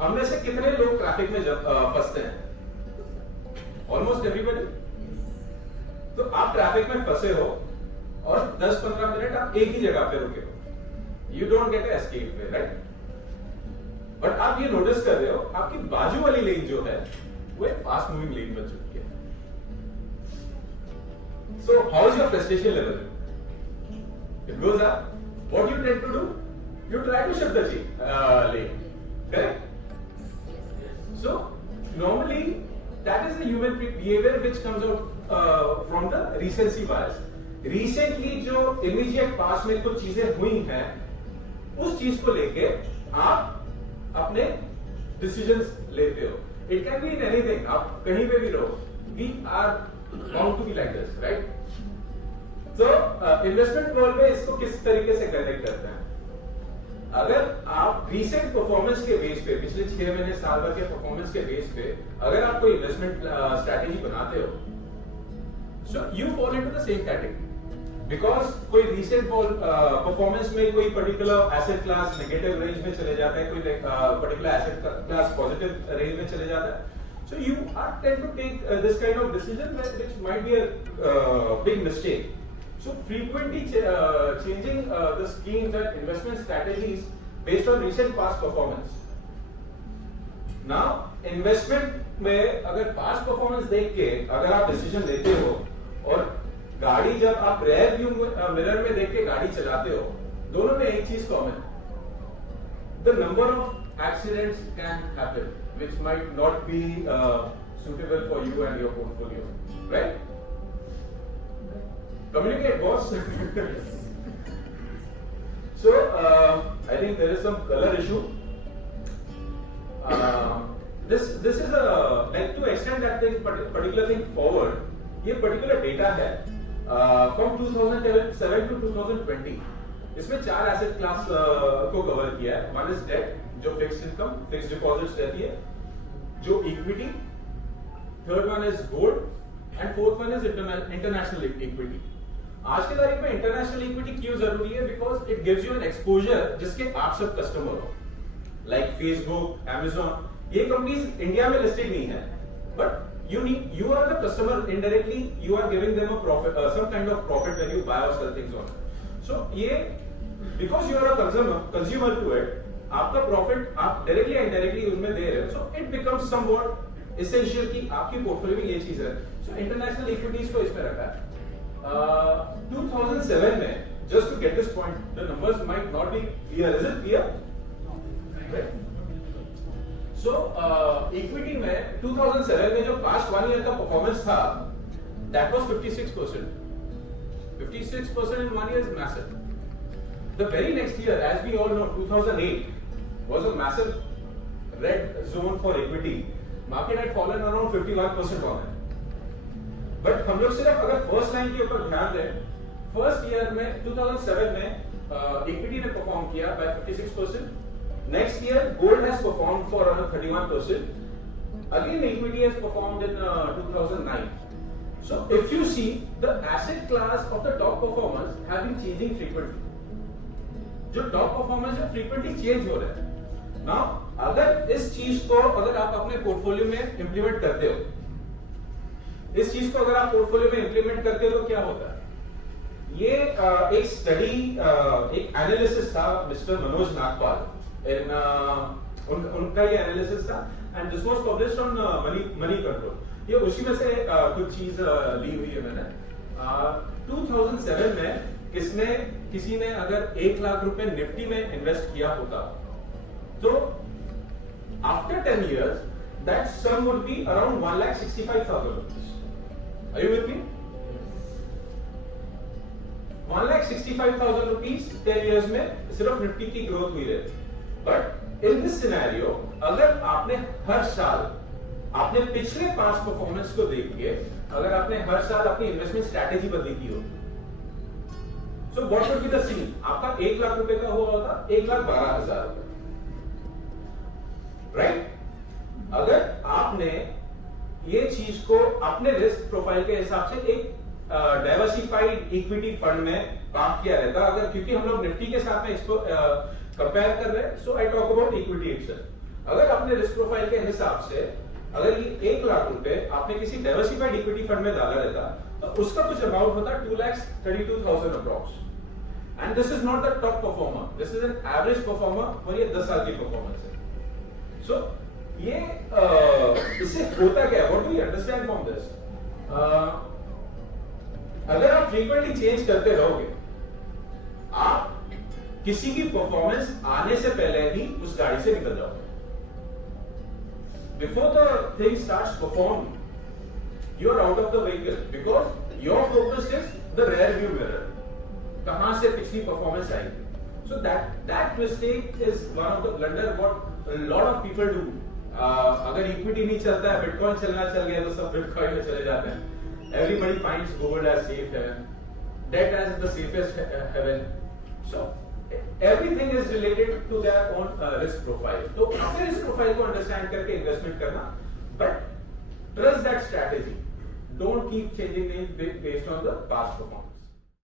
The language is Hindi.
हम में से कितने लोग ट्रैफिक में फंसते हैं? Almost everybody. तो आप ट्रैफिक में फंसे हो और 10-15 मिनट आप एक ही जगह पे रुके हो, you don't get escape way, right? But आप ये नोटिस कर रहे हो आपकी बाजू वाली लेन जो है वो एक फास्ट मूविंग लेन बन चुकी है। So how is your frustration level? It goes up. What you tend to do? You try to shift the lane, correct? So normally that is the human behavior which comes out from the recency bias. Recently जो immediate past में कुछ चीजें हुई हैं, उस चीज को लेके आप अपने decisions लेते हो. It can be in anything. आप कहीं पे भी रहो. We are bound to be like this, right? So investment world में इसको किस तरीके से कनेक्ट करते हैं? अगर आप रीसेंट परफॉर्मेंस के बेस पे, पिछले 6 महीने साल भर के परफॉर्मेंस के बेस पे अगर आप कोई इन्वेस्टमेंट स्ट्रैटेजी बनाते हो, so you fall into the same category. Because कोई रीसेंट परफॉर्मेंस में कोई particular asset class negative range में चले जाता है, कोई particular asset class positive range में चले जाता है, so you are tend to take this kind of decision which might be a big mistake. So frequently changing the schemes and investment strategies based on recent past performance. Now investment में अगर past performance देख के अगर आप decision लेते हो और गाड़ी जब आप rear view mirror में देख के गाड़ी चलाते हो, दोनों में एक चीज common, the number of accidents can happen which might not be suitable for you and your portfolio, right? Communicate, boss. So I think there is some color issue. This is a like to extend that thing particular thing forward. ये particular data है from 2007 to 2020. इसमें 4 asset class को cover किया है. One is debt, जो fixed income, fixed deposits रहती है, जो equity, third one is gold, and fourth one is international equity. आज के तारीख में इंटरनेशनल इक्विटी क्यों जरूरी है? Because it gives you N exposure जिसके आप सब कस्टमर हो, लाइक फेसबुक, अमेजॉन, ये कंपनीज इंडिया में लिस्टेड नहीं है, but you are the customer indirectly, you are giving them a profit, some kind of profit when you buy or sell things on it. So ये because you are a consumer to it, आपका प्रॉफिट आप डायरेक्टली इनडायरेक्टली उनमें दे रहे हो, so it becomes somewhat essential कि आपकी पोर्टफोलियो में ये चीज है. सो इंटरनेशनल इक्विटीज को इसमें रखा है. 2007 में, just to get this point, the numbers might not be clear. Is it clear? Right. So equity में 2007 में जो past 1 year का performance था, that was 56%. 56% in 1 year is massive. The very next year, as we all know, 2008 was a massive red zone for equity. Market had fallen around 51% on it. But हम लोग सिर्फ अगर फर्स्ट लाइन के ऊपर ध्यान दें, फर्स्ट ईयर में 2007 में इक्विटी ने परफॉर्म किया by 56%. Next year gold has perform for around 31%. Again equity has performed in 2009. So if you see the asset class of the top performers have been changing frequently. जो टॉप परफॉर्मर्स है फ्रीक्वेंटली चेंज हो रहे हैं. नाउ अगर इस चीज को अगर आप अपने पोर्टफोलियो में इंप्लीमेंट करते हो, इस चीज को अगर आप पोर्टफोलियो में इंप्लीमेंट करते हो तो क्या होता है? ये एक स्टडी, एक एनालिसिस था मिस्टर मनोज नागपाल, उनका ये एनालिसिस था, and this was published on money control. ये उसी में से कुछ चीज ली हुई है मैंने. 2007 में किसी ने अगर 1 लाख रुपए निफ्टी में इन्वेस्ट किया होता, तो after 10 years that sum would be around 1,65,000 rupees. Are you with me? 1,65,000 rupees 10 years में सिर्फ निफ्टी की ग्रोथ हुई है. बट इन दिस सिनेरियो अगर आपने हर साल आपने पिछले 5 परफॉर्मेंस को देखिए, अगर आपने हर साल अपनी इन्वेस्टमेंट स्ट्रैटेजी बदली की हो, so what would be the scene? आपका 1 लाख रुपए का हुआ होता 1,12,000 रुपए, राइट? अगर आपने ये चीज को अपने रिस्क प्रोफाइल के हिसाब से एक डाइवर्सिफाइड इक्विटी फंड में पार्क किया रहता, अगर क्योंकि हम लोग निफ्टी के साथ में इसको कंपेयर कर रहे हैं, so I talk about equity itself. अगर अपने रिस्क प्रोफाइल के हिसाब से अगर ये 1 लाख रुपए आपने किसी डाइवर्सिफाइड इक्विटी फंड में डाला रहता तो उसका कुछ अमाउंट होता 2,32,000 approx. And this is not the top performer, this is an average performer और ये 10 साल की परफॉर्मेंस है। सो ये इससे होता क्या है, what do you understand from this? अगर आप फ्रीक्वेंटली चेंज करते रहोगे, आप किसी की परफॉर्मेंस आने से पहले ही उस गाड़ी से निकल जाओगे। Before the thing starts performing, you are out of the vehicle because your focus is the rear view mirror. कहां से पिछली परफॉर्मेंस आएगी? So that mistake is one of the blunder what a lot of people do. अगर इक्विटी नहीं चलता है, बिटकॉइन चल गया तो सब बिटकॉइन में चले जाते हैं। Everybody finds gold as safe haven, debt as the safest haven. So everything is related to their own risk profile. तो अपने risk profile को understand करके investment करना, but trust that strategy. Don't keep changing it based on the past performance.